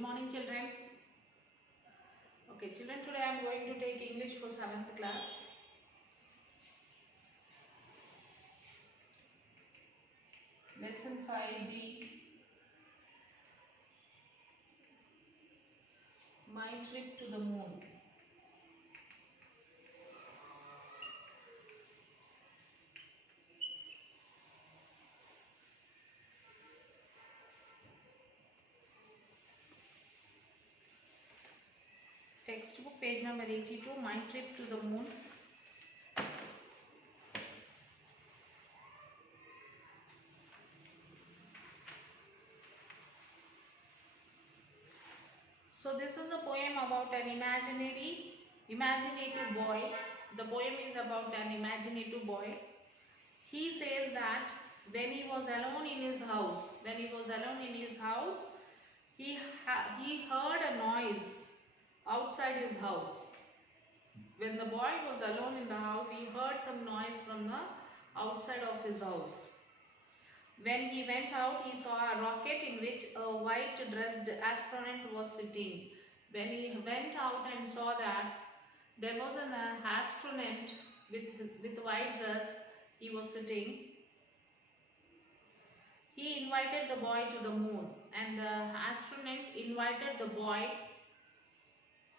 Good morning, children. Okay, children, today I am going to take English for 7th class. Lesson 5B, My Trip to the Moon. Textbook page number 82, My Trip to the Moon. So this is a poem about an imaginative boy. The poem is about an imaginative boy. He says that when he was alone in his house, he heard a noise outside his house. When the boy was alone in the house, he heard some noise from the outside of his house. When he went out, he saw a rocket in which a white-dressed astronaut was sitting. When he went out and saw that there was an astronaut with white dress, he was sitting. He invited the boy to the moon, and the astronaut invited the boy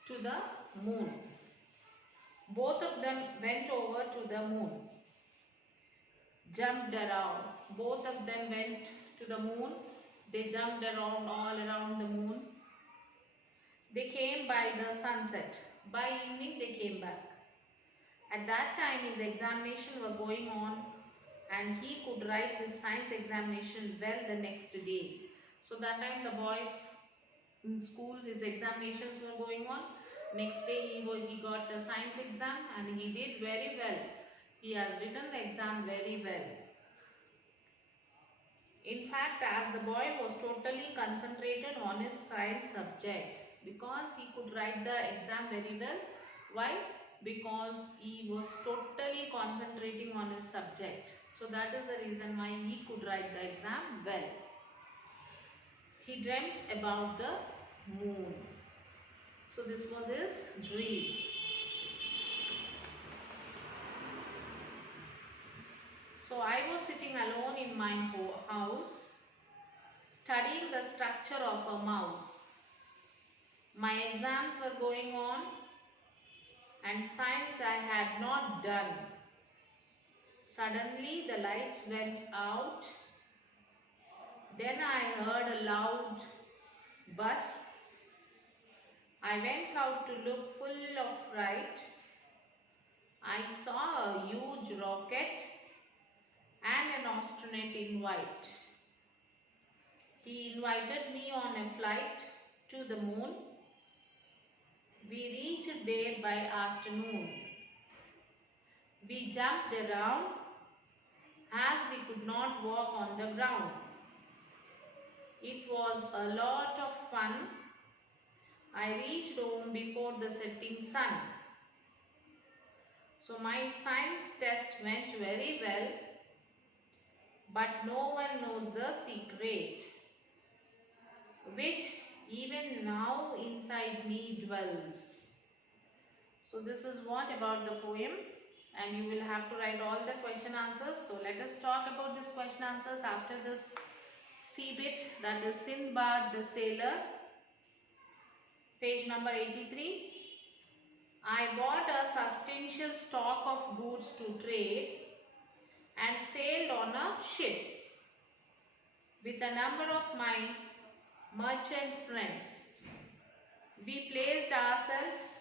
to the moon. Both of them went over to the moon, jumped around. Both of them went to the moon. They jumped around all around the moon. They came by the sunset. By evening they came back. At that time his examinations were going on and he could write his science examination well the next day. So that time the boys in school, his examinations were going on. Next day he got a science exam and he did very well. He has written the exam very well. In fact, as the boy was totally concentrated on his science subject, because he could write the exam very well. Why? Because he was totally concentrating on his subject. So that is the reason why he could write the exam well. He dreamt about the moon. So this was his dream. So I was sitting alone in my house, studying the structure of a mouse. My exams were going on and science I had not done. Suddenly the lights went out. Then I heard a loud buzz. I went out to look full of fright. I saw a huge rocket and an astronaut in white. He invited me on a flight to the moon. We reached there by afternoon. We jumped around as we could not walk on the ground. It was a lot of fun. I reached home before the setting sun. So my science test went very well, but no one knows the secret, which even now inside me dwells. So this is what about the poem, and you will have to write all the question answers. So let us talk about this question answers after this C bit, that is Sindbad the Sailor, page number 83. I bought a substantial stock of goods to trade and sailed on a ship with a number of my merchant friends. We placed ourselves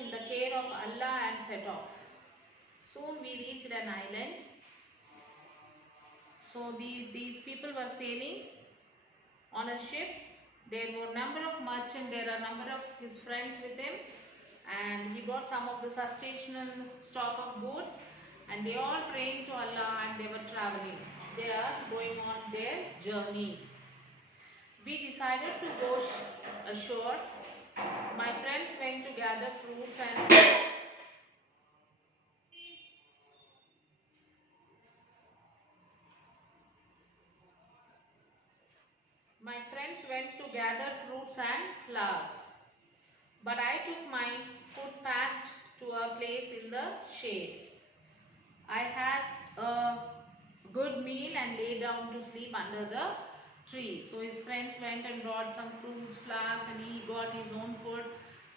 in the care of Allah and set off. Soon we reached an island. So these people were sailing on a ship There were number of merchants, there are number of his friends with him, and he brought some of the sustainable stock of goods, and they all praying to Allah and they were traveling. They are going on their journey. We decided to go ashore. My friends went to gather fruits and flowers. But I took my footpath to a place in the shade. I had a good meal and lay down to sleep under the tree. So his friends went and brought some fruits, flowers, and he got his own food.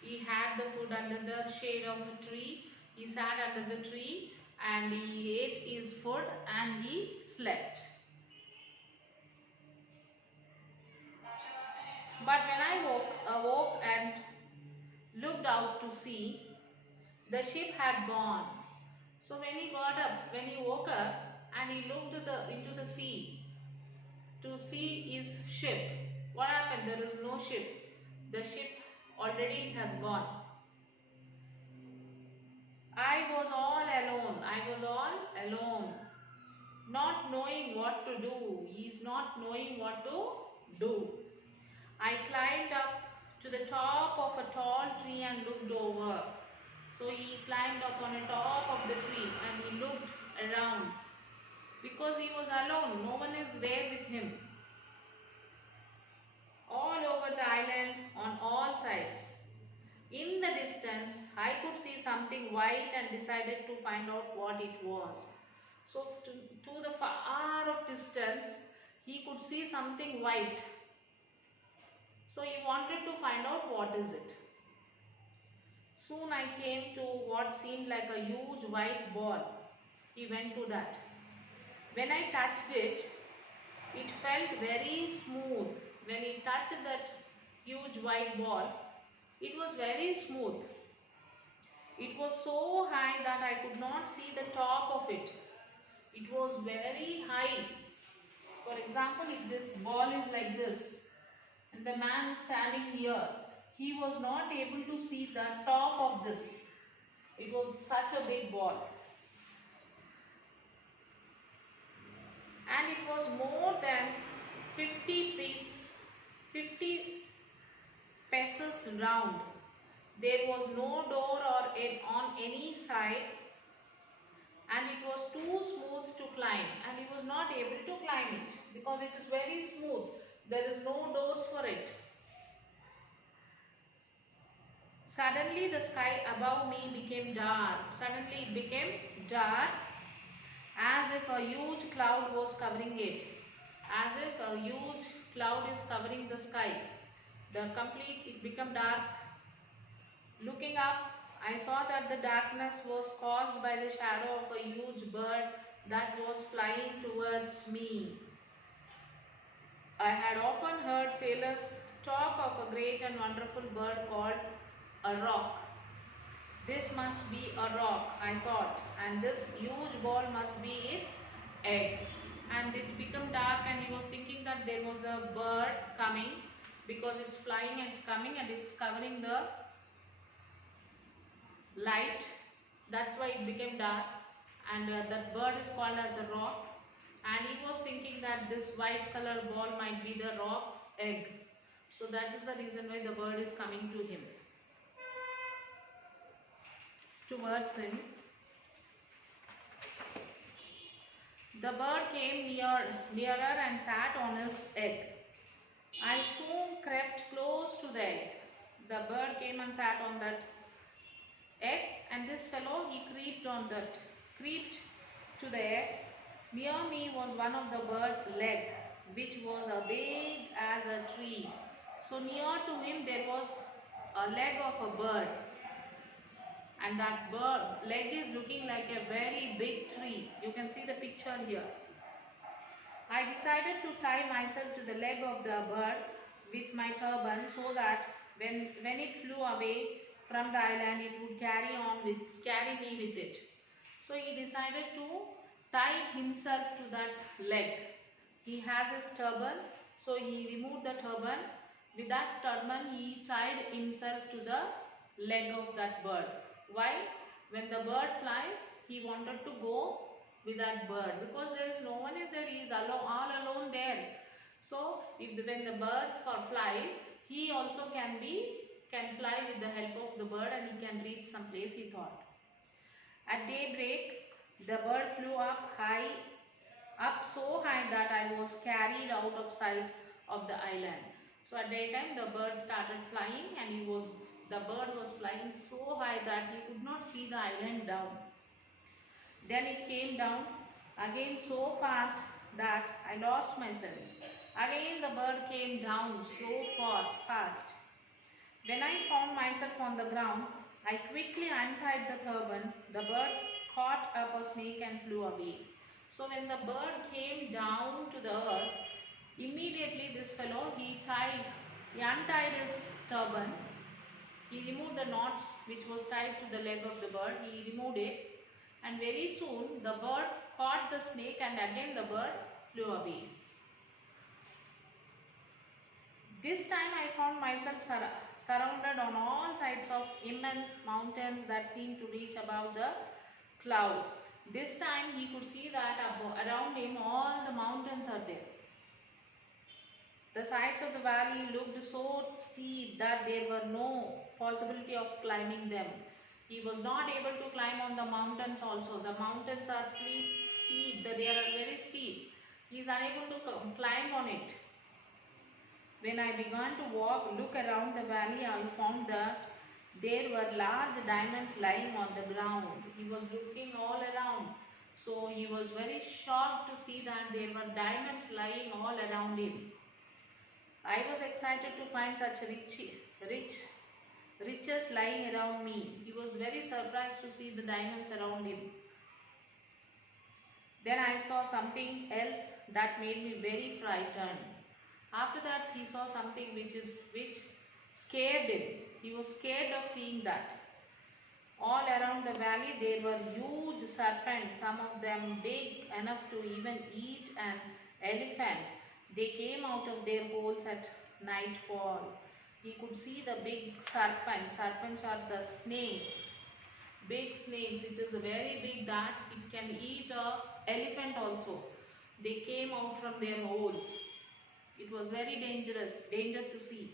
He had the food under the shade of a tree. He sat under the tree and he ate his food and he slept. But when I awoke and looked out to sea, the ship had gone. So when he woke up and he looked into the sea to see his ship, what happened? There is no ship. The ship already has gone. I was all alone. Not knowing what to do. He is not knowing what to do. I climbed up to the top of a tall tree and looked over. So he climbed up on the top of the tree and he looked around because he was alone. No one is there with him. All over the island, on all sides. In the distance, I could see something white and decided to find out what it was. So to the far of distance, he could see something white. So he wanted to find out what is it. Soon I came to what seemed like a huge white ball. He went to that. When I touched it, it felt very smooth. When he touched that huge white ball, it was very smooth. It was so high that I could not see the top of it. It was very high. For example, if this ball is like this and the man is standing here, he was not able to see the top of this. It was such a big ball. And it was more than 50 paces round. There was no door or on any side, and it was too smooth to climb, and he was not able to climb it because it is very smooth. There is no doors for it. Suddenly the sky above me became dark. Suddenly it became dark, as if a huge cloud was covering it. As if a huge cloud is covering the sky. It became dark. Looking up, I saw that the darkness was caused by the shadow of a huge bird that was flying towards me. I had often heard sailors talk of a great and wonderful bird called a roc. This must be a roc, I thought, and this huge ball must be its egg. And it became dark and he was thinking that there was a bird coming because it's flying and it's coming and it's covering the light. That's why it became dark, and that bird is called as a roc, and he was thinking that this white color ball might be the roc's egg. So that is the reason why the bird is coming to him, towards him. The bird came nearer and sat on his egg. I soon crept close to the egg. The bird came and sat on that egg, and this fellow, he creeped to the egg. Near me was one of the bird's leg, which was as big as a tree. So near to him there was a leg of a bird, and that bird leg is looking like a very big tree. You can see the picture here. I decided to tie myself to the leg of the bird with my turban so that when it flew away from the island, it would carry me with it. So he decided to tie himself to that leg. He has his turban, so he removed the turban With that turban, he tied himself to the leg of that bird. Why? When the bird flies, he wanted to go with that bird because there is no one is there. He is alone, all alone there. So, when the bird flies, he also can fly with the help of the bird and he can reach some place, he thought. At daybreak, the bird flew up so high that I was carried out of sight of the island. So at daytime, the bird started flying and the bird was flying so high that he could not see the island down. Then it came down again so fast that I lost my sense. Again the bird came down so fast. When I found myself on the ground, I quickly untied the turban. The bird caught up a snake and flew away. So when the bird came down to the earth, immediately this fellow, he untied his turban. He removed the knots which was tied to the leg of the bird. He removed it, and very soon the bird caught the snake and again the bird flew away. This time I found myself surrounded on all sides of immense mountains that seemed to reach above the clouds. This time he could see that around him all the mountains are there. The sides of the valley looked so steep that there were no possibility of climbing them. He was not able to climb on the mountains also. The mountains are steep, they are very steep. He is unable to climb on it. When I began to look around the valley, I found that there were large diamonds lying on the ground. He was looking all around. So he was very shocked to see that there were diamonds lying all around him. I was excited to find such riches lying around me. He was very surprised to see the diamonds around him. Then I saw something else that made me very frightened. After that, he saw something which scared him. He was scared of seeing that. All around the valley there were huge serpents, some of them big enough to even eat an elephant. They came out of their holes at nightfall. He could see the big serpents. Serpents are the snakes. Big snakes. It is very big that it can eat an elephant also. They came out from their holes. It was very danger to see.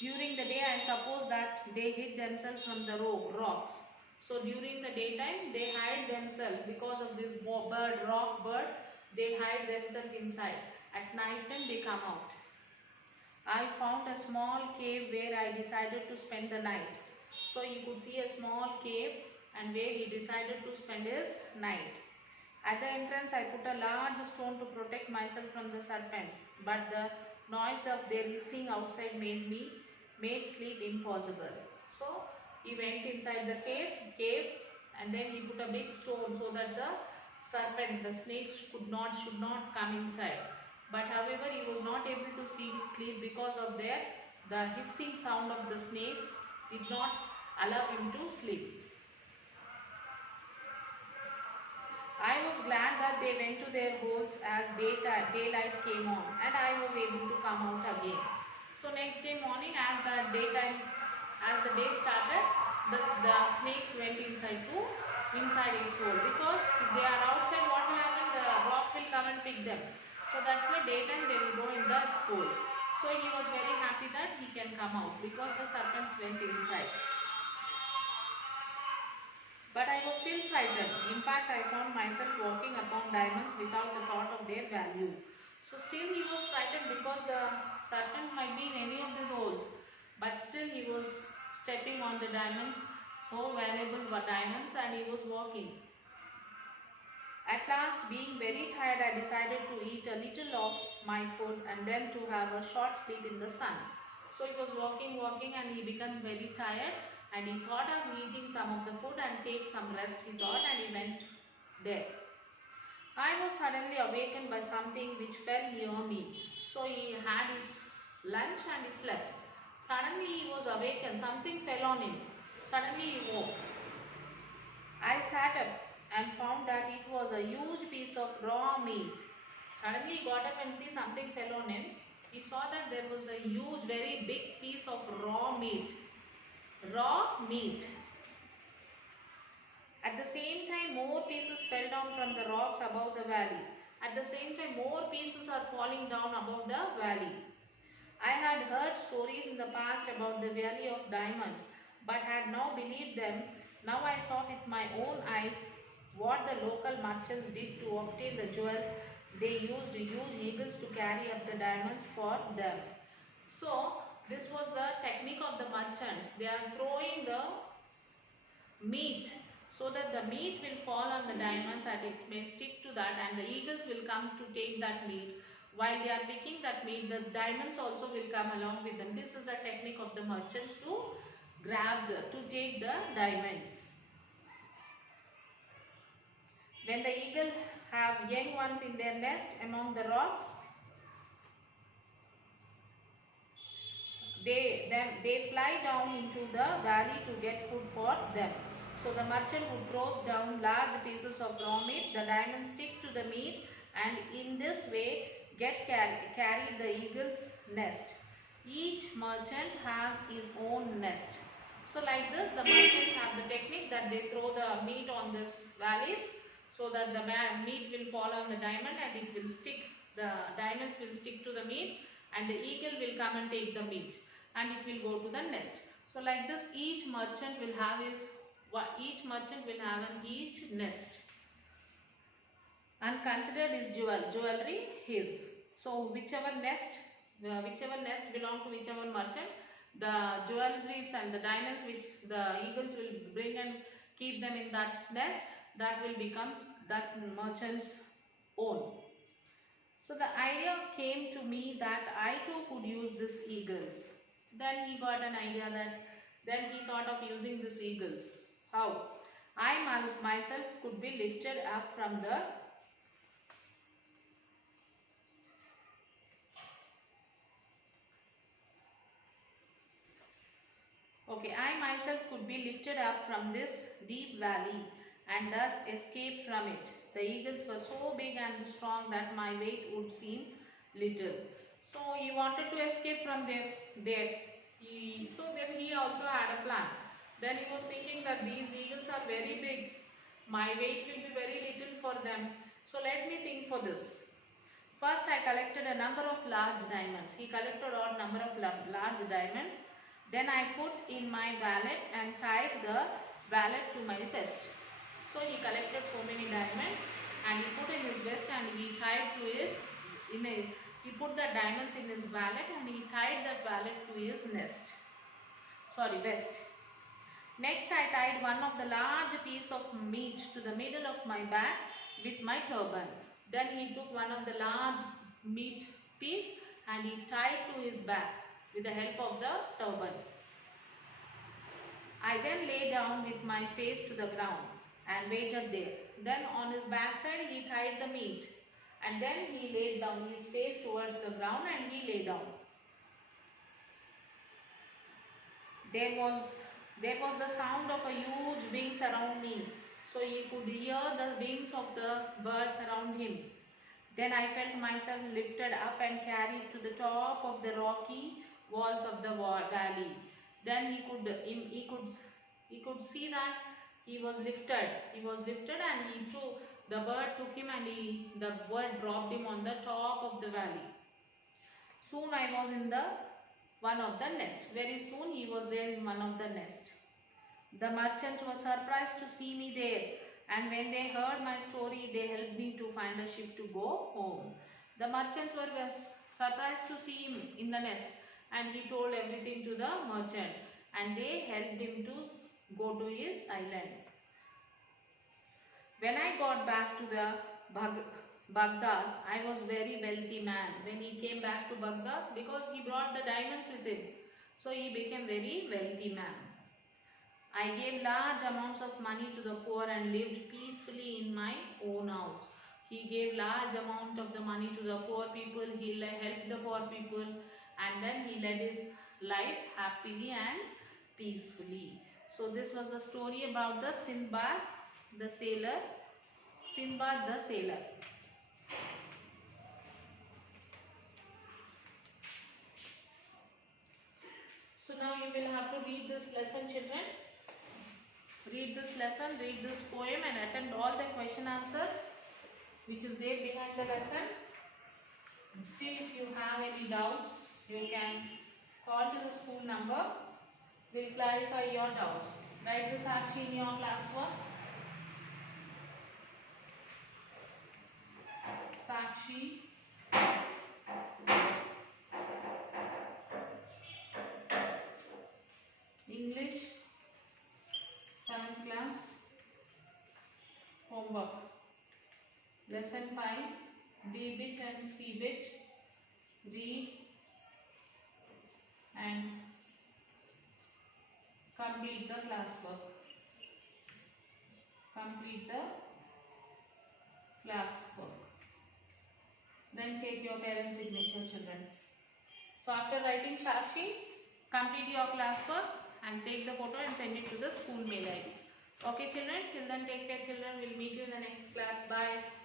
During the day, I suppose that they hid themselves from the rocks. So during the daytime, they hide themselves because of this rock bird. They hide themselves inside. At night time, they come out. I found a small cave where I decided to spend the night. So you could see a small cave and where he decided to spend his night. At the entrance, I put a large stone to protect myself from the serpents, but the noise of their hissing outside made sleep impossible. So he went inside the cave, and then he put a big stone so that the serpents, the snakes, should not come inside. But however, he was not able to sleep because of the hissing sound of the snakes did not allow him to sleep. I was glad that they went to their holes as daylight came on, and I was able to come out again. So next day morning, as the day started, the snakes went inside its hole, because if they are outside, what will happen? The rock will come and pick them. So that's why daytime they will go in the holes. So he was very happy that he can come out because the serpents went inside. But I was still frightened. In fact, I found myself walking upon diamonds without the thought of their value. So still he was frightened because the serpent might be in any of these holes. But still he was stepping on the diamonds, so valuable diamonds, and he was walking. At last, being very tired, I decided to eat a little of my food and then to have a short sleep in the sun. So he was walking and he became very tired. And he thought of eating some of the food and take some rest, he thought, and he went there. I was suddenly awakened by something which fell near me. So he had his lunch and he slept. Suddenly he was awakened, something fell on him. Suddenly he woke. I sat up and found that it was a huge piece of raw meat. Suddenly he got up and see something fell on him. he saw that there was a huge, very big piece of raw meat. Raw meat. At the same time, more pieces fell down from the rocks above the valley. At the same time, more pieces are falling down above the valley. I had heard stories in the past about the Valley of Diamonds, but had not believed them. Now I saw with my own eyes what the local merchants did to obtain the jewels. They used huge eagles to carry up the diamonds for them. So, this was the technique of the merchants. They are throwing the meat so that the meat will fall on the diamonds and it may stick to that, and the eagles will come to take that meat. While they are picking that meat, the diamonds also will come along with them. This is a technique of the merchants to to take the diamonds. When the eagle have young ones in their nest among the rocks, they fly down into the valley to get food for them. So the merchant would throw down large pieces of raw meat, the diamonds stick to the meat, and in this way carry the eagle's nest. Each merchant has his own nest. So like this, the merchants have the technique that they throw the meat on this valleys so that the meat will fall on the diamond and it will stick. The diamonds will stick to the meat and the eagle will come and take the meat and it will go to the nest. So like this, each merchant will have each nest and considered his jewelry his. So whichever nest belong to whichever merchant, the jewelries and the diamonds which the eagles will bring and keep them in that nest, that will become that merchant's own. So the idea came to me that I too could use these eagles. Then he got an idea then he thought of using these eagles. How? I myself could be lifted up from the I myself could be lifted up from this deep valley and thus escape from it. The eagles were so big and strong that my weight would seem little. So he wanted to escape from there. So then he also had a plan. Then he was thinking that these eagles are very big. My weight will be very little for them. So let me think for this. First I collected a number of large diamonds. He collected a number of large diamonds. Then I put in my wallet and tied the wallet to my vest. So he collected so many diamonds and he put in his vest and he tied to his, he put the diamonds in his wallet and he tied that wallet to his vest. Next I tied one of the large piece of meat to the middle of my back with my turban. Then he took one of the large meat piece and he tied to his back with the help of the turban. I then lay down with my face to the ground and waited there. Then on his backside he tied the meat and then he laid down his face towards the ground and he lay down. There was the sound of a huge wings around me, so he could hear the wings of the birds around him. Then I felt myself lifted up and carried to the top of the rocky walls of the valley. Then he could see that he was lifted. He was lifted and the bird took him and the bird dropped him on the top of the valley. Soon I was in one of the nest. Very soon he was there in one of the nest. The merchants were surprised to see me there, and when they heard my story, they helped me to find a ship to go home. The merchants were surprised to see him in the nest, and he told everything to the merchant, and they helped him to go to his island. When I got back to the Baghdad, I was very wealthy man. When he came back to Baghdad, because he brought the diamonds with him, so he became very wealthy man. I gave large amounts of money to the poor and lived peacefully in my own house. He gave large amount of the money to the poor people, he helped the poor people, and then he led his life happily and peacefully. So this was the story about the Sinbad the sailor. Sinbad the sailor. this lesson, children. Read this lesson, read this poem and attend all the question answers which is there behind the lesson. Still, if you have any doubts, you can call to the school number. We'll clarify your doubts. Write this Sakshi in your classwork. Sakshi English 7th class homework. Lesson 5, B bit and C bit. Read and complete the classwork. Complete the classwork. Then take your parents' signature, children. So after writing Sakshi, complete your classwork and take the photo and send it to the school mail ID. Okay children, till then take care children. We'll meet you in the next class. Bye.